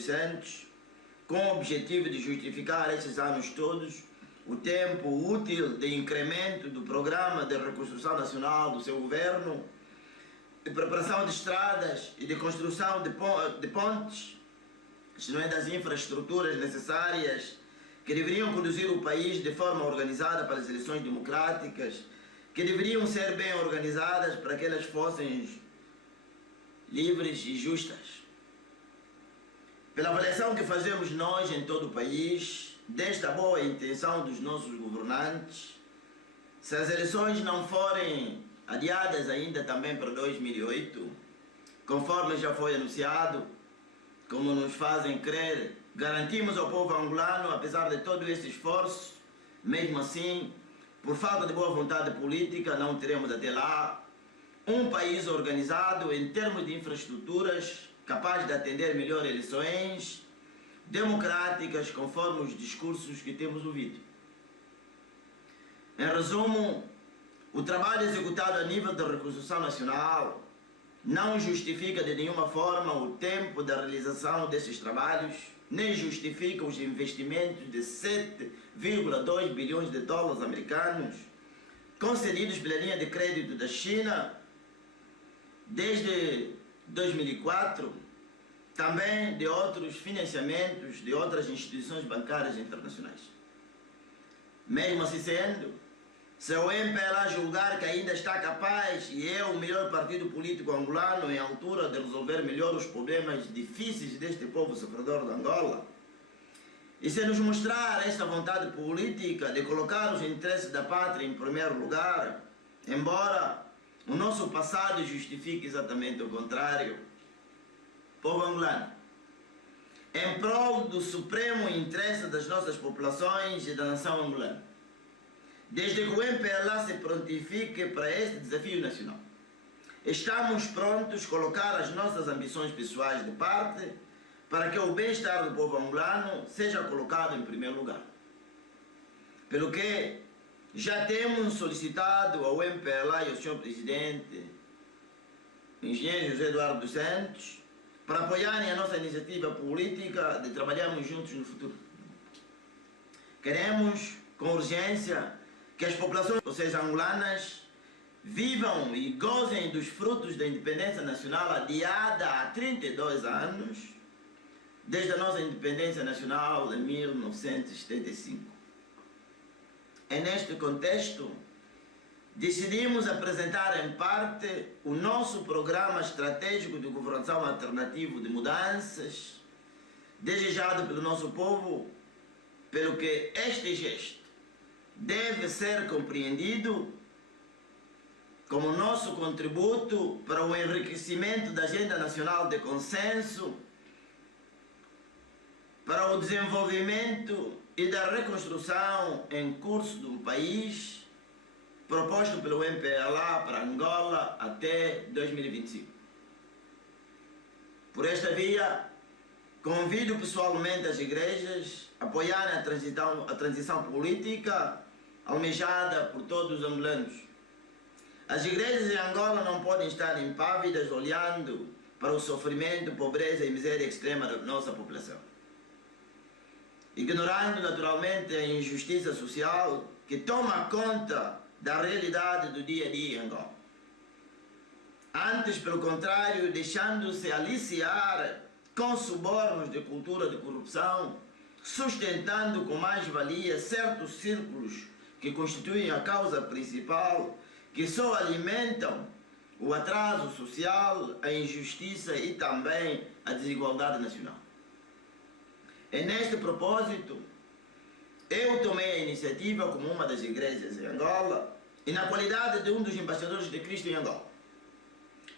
dos Santos, com o objetivo de justificar esses anos todos o tempo útil de incremento do Programa de Reconstrução Nacional do seu governo, de preparação de estradas e de construção de pontes, isto não é, das infraestruturas necessárias que deveriam conduzir o país de forma organizada para as eleições democráticas, que deveriam ser bem organizadas para que elas fossem livres e justas. Pela avaliação que fazemos nós em todo o país, desta boa intenção dos nossos governantes, se as eleições não forem adiadas ainda também para 2008, conforme já foi anunciado, como nos fazem crer, garantimos ao povo angolano, apesar de todo esse esforço, mesmo assim, por falta de boa vontade política, não teremos até lá um país organizado em termos de infraestruturas, capaz de atender melhor eleições democráticas, conforme os discursos que temos ouvido. Em resumo, o trabalho executado a nível da reconstrução nacional não justifica de nenhuma forma o tempo da realização desses trabalhos, nem justifica os investimentos de 7,2 bilhões de dólares americanos concedidos pela linha de crédito da China desde 2004, também de outros financiamentos de outras instituições bancárias internacionais. Mesmo assim sendo, se o MPLA julgar que ainda está capaz e é o melhor partido político angolano em altura de resolver melhor os problemas difíceis deste povo sofredor de Angola, e se nos mostrar esta vontade política de colocar os interesses da pátria em primeiro lugar, embora o nosso passado justifique exatamente o contrário, povo angolano, em prol do supremo interesse das nossas populações e da nação angolana, desde que o MPLA se prontifique para este desafio nacional, estamos prontos a colocar as nossas ambições pessoais de parte para que o bem-estar do povo angolano seja colocado em primeiro lugar. Pelo que já temos solicitado ao MPLA e ao Sr. Presidente, o engenheiro José Eduardo dos Santos, para apoiarem a nossa iniciativa política de trabalharmos juntos no futuro. Queremos, com urgência, que as populações, ou seja, angolanas, vivam e gozem dos frutos da independência nacional adiada há 32 anos, desde a nossa independência nacional em 1975. É neste contexto, decidimos apresentar em parte o nosso programa estratégico de governação alternativo de mudanças, desejado pelo nosso povo, pelo que este gesto deve ser compreendido como nosso contributo para o enriquecimento da agenda nacional de consenso, para o desenvolvimento e da reconstrução em curso do país, proposto pelo MPLA para Angola até 2025. Por esta via, convido pessoalmente as igrejas a apoiarem a transição política almejada por todos os angolanos. As igrejas em Angola não podem estar impávidas olhando para o sofrimento, pobreza e miséria extrema da nossa população, ignorando naturalmente a injustiça social que toma conta da realidade do dia a dia em Angola. Antes, pelo contrário, deixando-se aliciar com subornos de cultura de corrupção, sustentando com mais-valia certos círculos que constituem a causa principal, que só alimentam o atraso social, a injustiça e também a desigualdade nacional. É neste propósito, eu tomei a iniciativa como uma das igrejas em Angola e na qualidade de um dos embaixadores de Cristo em Angola.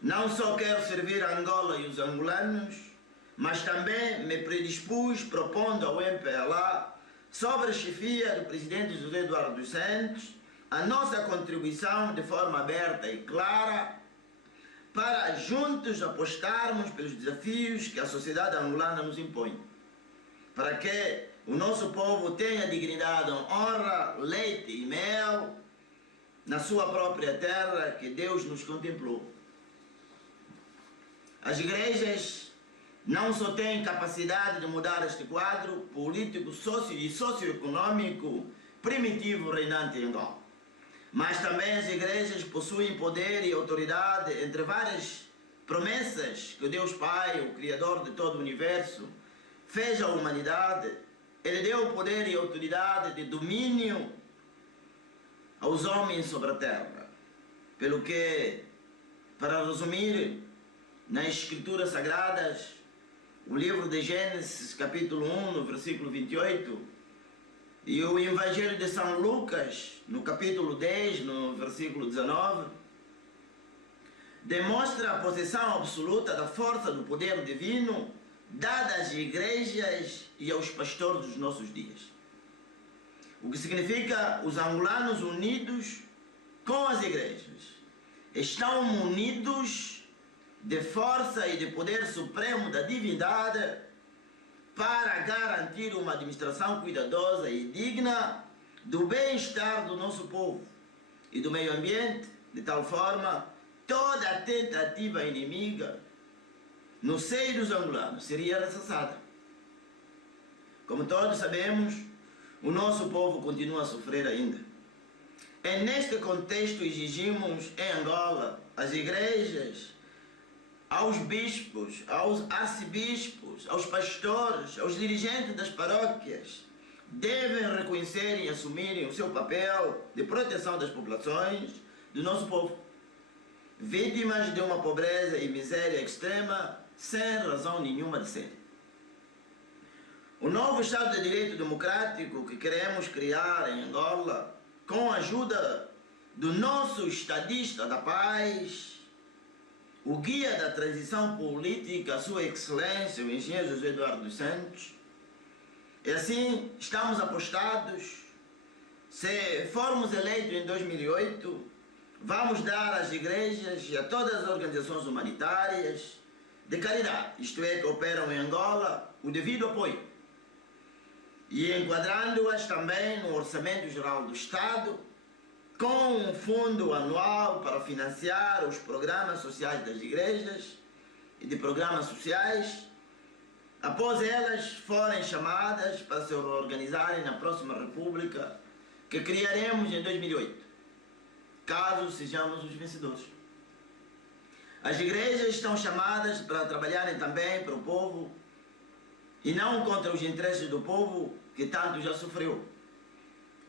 Não só quero servir a Angola e os angolanos, mas também me predispus propondo ao MPLA, sob a chefia do presidente José Eduardo dos Santos, a nossa contribuição de forma aberta e clara para juntos apostarmos pelos desafios que a sociedade angolana nos impõe, para que o nosso povo tenha dignidade, honra, leite e mel na sua própria terra que Deus nos contemplou. As igrejas não só têm capacidade de mudar este quadro político e socioeconômico primitivo reinante em Angola, mas também as igrejas possuem poder e autoridade, entre várias promessas que Deus Pai, o Criador de todo o universo, fez à humanidade. Ele deu poder e autoridade de domínio aos homens sobre a terra. Pelo que, para resumir, nas Escrituras Sagradas, o livro de Gênesis, capítulo 1, no versículo 28, e o Evangelho de São Lucas, no capítulo 10, no versículo 19, demonstra a possessão absoluta da força do poder divino dada às igrejas e aos pastores dos nossos dias. O que significa os angolanos unidos com as igrejas estão munidos de força e de poder supremo da divindade para garantir uma administração cuidadosa e digna do bem-estar do nosso povo e do meio ambiente, de tal forma toda a tentativa inimiga no seio dos angolanos seria ressassada. Como todos sabemos, o nosso povo continua a sofrer ainda. É neste contexto exigimos em Angola as igrejas, aos bispos, aos arcebispos, aos pastores, aos dirigentes das paróquias, devem reconhecer e assumirem o seu papel de proteção das populações do nosso povo, vítimas de uma pobreza e miséria extrema, sem razão nenhuma de ser. O novo Estado de Direito Democrático que queremos criar em Angola, com a ajuda do nosso estadista da paz, o guia da transição política, Sua Excelência, o engenheiro José Eduardo dos Santos, e assim estamos apostados, se formos eleitos em 2008, vamos dar às igrejas e a todas as organizações humanitárias de caridade, isto é, que operam em Angola, o devido apoio, e enquadrando-as também no Orçamento Geral do Estado, com um fundo anual para financiar os programas sociais das igrejas e de programas sociais, após elas forem chamadas para se reorganizarem na próxima República que criaremos em 2008, caso sejamos os vencedores. As igrejas estão chamadas para trabalharem também para o povo e não contra os interesses do povo que tanto já sofreu.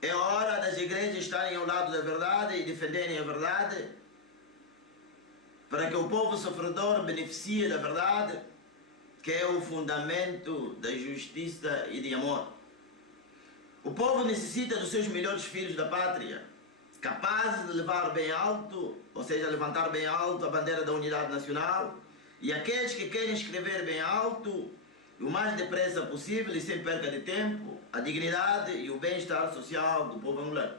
É hora das igrejas estarem ao lado da verdade e defenderem a verdade, para que o povo sofredor beneficie da verdade, que é o fundamento da justiça e de amor. O povo necessita dos seus melhores filhos da pátria, capazes de levar bem alto, ou seja, levantar bem alto a bandeira da unidade nacional, e aqueles que querem escrever bem alto, o mais depressa possível e sem perca de tempo, a dignidade e o bem-estar social do povo angolano.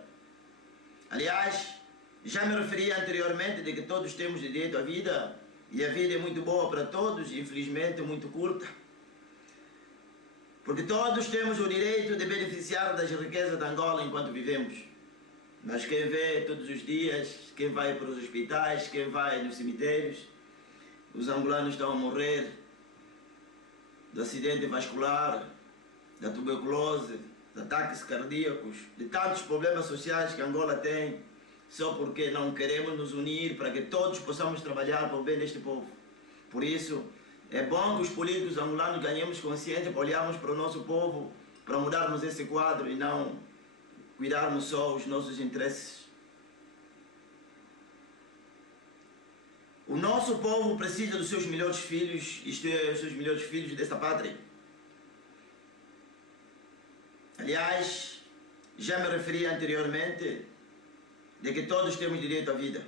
Aliás, já me referi anteriormente de que todos temos direito à vida, e a vida é muito boa para todos, infelizmente muito curta, porque todos temos o direito de beneficiar das riquezas de Angola enquanto vivemos. Mas quem vê todos os dias, quem vai para os hospitais, quem vai nos cemitérios, os angolanos estão a morrer de acidente vascular, da tuberculose, de ataques cardíacos, de tantos problemas sociais que Angola tem, só porque não queremos nos unir para que todos possamos trabalhar para o bem deste povo. Por isso, é bom que os políticos angolanos ganhemos consciência para olharmos para o nosso povo, para mudarmos esse quadro e não cuidarmos só os nossos interesses. O nosso povo precisa dos seus melhores filhos, isto é, os seus melhores filhos desta pátria. Aliás, já me referi anteriormente de que todos temos direito à vida.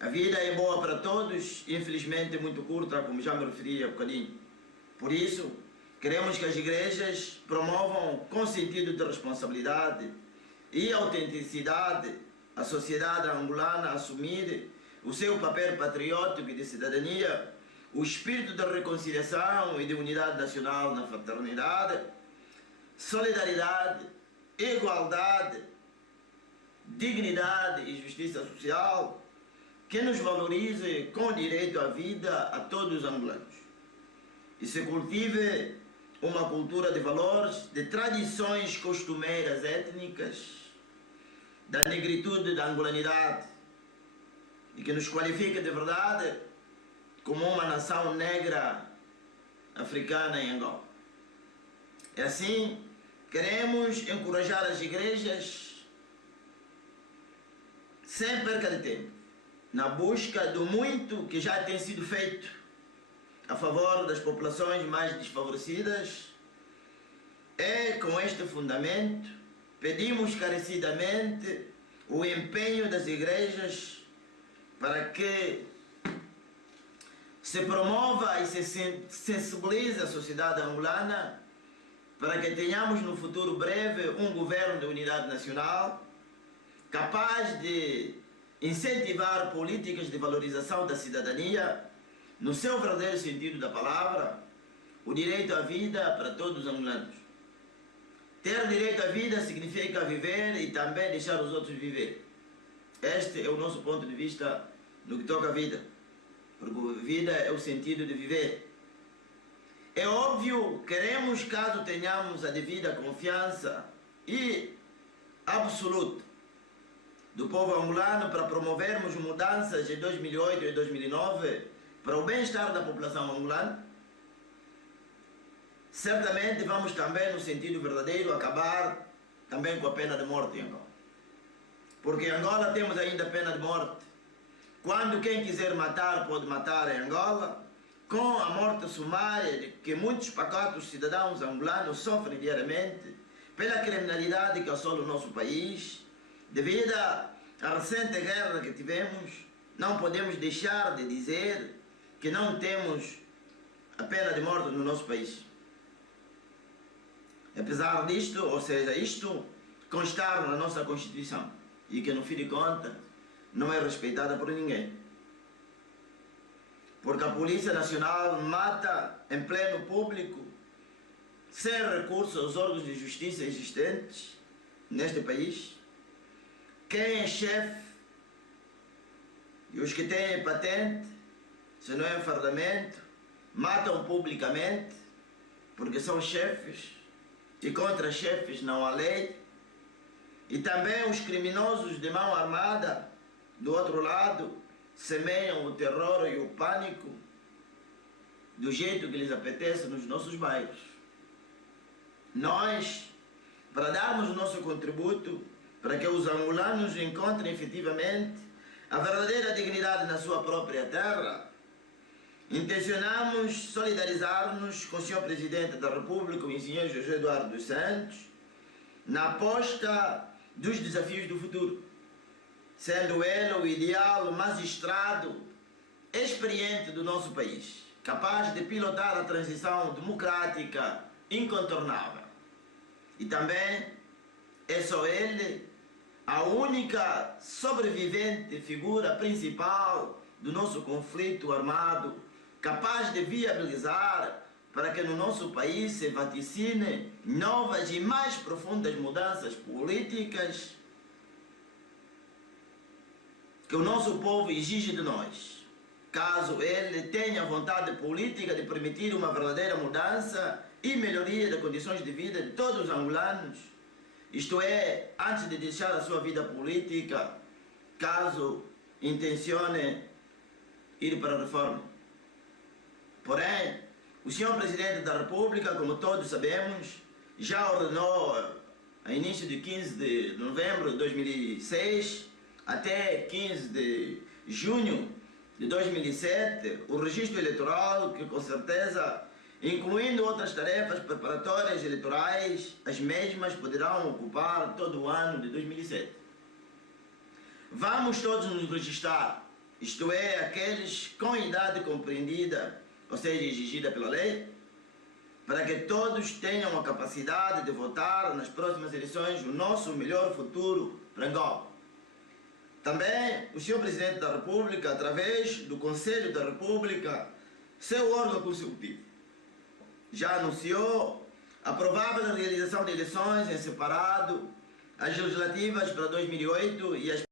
A vida é boa para todos, infelizmente muito curta, como já me referi há bocadinho. Por isso, queremos que as igrejas promovam com sentido de responsabilidade e autenticidade a sociedade angolana a assumir o seu papel patriótico e de cidadania, o espírito de reconciliação e de unidade nacional na fraternidade, solidariedade, igualdade, dignidade e justiça social, que nos valorize com direito à vida a todos os angolanos e se cultive uma cultura de valores, de tradições costumeiras étnicas, da negritude, da angolanidade e que nos qualifique de verdade como uma nação negra africana em Angola. E assim, queremos encorajar as igrejas sem perca de tempo, na busca do muito que já tem sido feito a favor das populações mais desfavorecidas. É com este fundamento, pedimos carecidamente o empenho das igrejas para que se promova e se sensibilize a sociedade angolana para que tenhamos no futuro breve um governo de unidade nacional capaz de incentivar políticas de valorização da cidadania no seu verdadeiro sentido da palavra, o direito à vida para todos os angolanos. Ter direito à vida significa viver e também deixar os outros viver. Este é o nosso ponto de vista no que toca à vida, porque vida é o sentido de viver. É óbvio, queremos, caso tenhamos a devida confiança e absoluta do povo angolano para promovermos mudanças em 2008 e 2009 para o bem-estar da população angolana, certamente vamos também, no sentido verdadeiro, acabar também com a pena de morte em Angola. Porque em Angola temos ainda a pena de morte. Quando quem quiser matar, pode matar em Angola, com a morte sumária que muitos pacatos cidadãos angolanos sofrem diariamente pela criminalidade que assola o nosso país, devido à recente guerra que tivemos. Não podemos deixar de dizer que não temos a pena de morte no nosso país. Apesar disto, ou seja, isto constar na nossa Constituição e que no fim de contas não é respeitada por ninguém. Porque a Polícia Nacional mata em pleno público, sem recurso aos órgãos de justiça existentes neste país. Quem é chefe e os que têm patente, se não é enfardamento, matam publicamente porque são chefes e contra chefes não há lei. E também os criminosos de mão armada, do outro lado, semeiam o terror e o pânico do jeito que lhes apetece nos nossos bairros. Nós, para darmos o nosso contributo para que os angolanos encontrem efetivamente a verdadeira dignidade na sua própria terra, intencionamos solidarizar-nos com o Sr. Presidente da República, o engenheiro José Eduardo dos Santos, na aposta dos desafios do futuro, sendo ele o ideal magistrado experiente do nosso país, capaz de pilotar a transição democrática incontornável. E também é só ele a única sobrevivente figura principal do nosso conflito armado, capaz de viabilizar para que no nosso país se vaticine novas e mais profundas mudanças políticas que o nosso povo exige de nós, caso ele tenha vontade política de permitir uma verdadeira mudança e melhoria das condições de vida de todos os angolanos, isto é, antes de deixar a sua vida política, caso intencione ir para a reforma. Porém, o Sr. Presidente da República, como todos sabemos, já ordenou, a início de 15 de novembro de 2006 até 15 de junho de 2007, o registro eleitoral, que com certeza, incluindo outras tarefas preparatórias eleitorais, as mesmas poderão ocupar todo o ano de 2007. Vamos todos nos registrar, isto é, aqueles com idade compreendida, ou seja, exigida pela lei, para que todos tenham a capacidade de votar nas próximas eleições o nosso melhor futuro para Angola. Também o Sr. Presidente da República, através do Conselho da República, seu órgão consultivo, já anunciou a provável realização de eleições em separado, as legislativas para 2008 e as